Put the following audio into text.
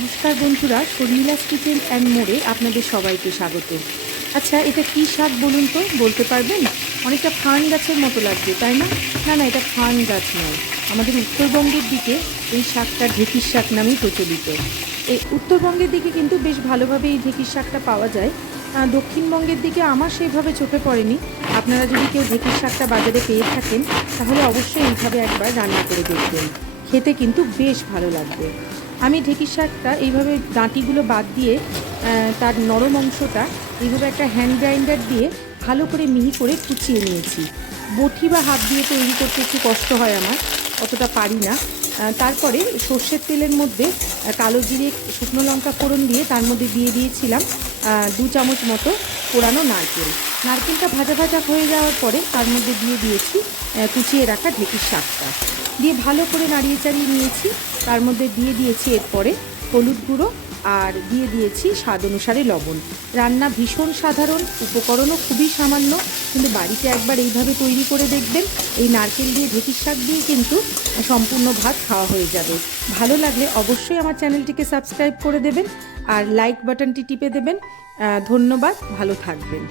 নমস্কার বন্ধুরা, শর্মিলাস kitchen and মোড়ে আপনাদের সবাইকে স্বাগত। আচ্ছা, এটা কী শাক বলুন তো, বলতে পারবেন? অনেকটা ফার্ন গাছের মতো লাগছে, তাই না? না না, এটা ফার্ন গাছ নয়। আমাদের উত্তরবঙ্গের দিকে এই শাকটা ঢেঁকির শাক নামেই প্রচলিত। এই উত্তরবঙ্গের দিকে কিন্তু বেশ ভালোভাবে এই ঢেঁকির শাকটা পাওয়া যায়। দক্ষিণবঙ্গের দিকে আমার সেভাবে চোখে পড়েনি। আপনারা যদি কেউ ঢেঁকির শাকটা বাজারে পেয়ে থাকেন তাহলে অবশ্যই এইভাবে একবার রান্না করে দেখবেন, খেতে কিন্তু বেশ ভালো লাগবে। আমি ঢেঁকির শাকটা এইভাবে ডাঁটিগুলো বাদ দিয়ে তার নরম অংশটা এইভাবে একটা হ্যান্ড গ্রাইন্ডার দিয়ে ভালো করে মিহি করে কুচিয়ে নিয়েছি। বটি বা হাত দিয়ে তৈরি করতে একটু কষ্ট হয় আমার, অতটা পারি না। তারপরে সর্ষের তেলের মধ্যে কালো জিরে, শুকনো লঙ্কা ফোড়ন দিয়ে তার মধ্যে দিয়ে দিয়েছিলাম 2 চামচ মতো পোড়ানো নারকেলটা ভাজা ভাজা হয়ে যাওয়ার পরে তার মধ্যে দিয়ে দিয়েছি কুচিয়ে রাখা ঢেঁকির শাকটা, দিয়ে ভালো করে নাড়িয়ে চাড়িয়ে নিয়েছি। তার মধ্যে দিয়ে দিয়েছি এরপরে হলুদ গুঁড়ো আর দিয়ে দিয়েছি স্বাদ অনুসারে লবণ। রান্না ভীষণ সাধারণ, উপকরণও খুবই সামান্য, কিন্তু বাড়িতে একবার এইভাবে তৈরি করে দেখবেন। এই নারকেল দিয়ে ঢেঁকির শাক দিয়ে কিন্তু সম্পূর্ণ ভাত খাওয়া হয়ে যাবে। ভালো লাগলে অবশ্যই আমার চ্যানেলটিকে সাবস্ক্রাইব করে দেবেন আর লাইক বাটনটি টিপে দেবেন। ধন্যবাদ, ভালো থাকবেন।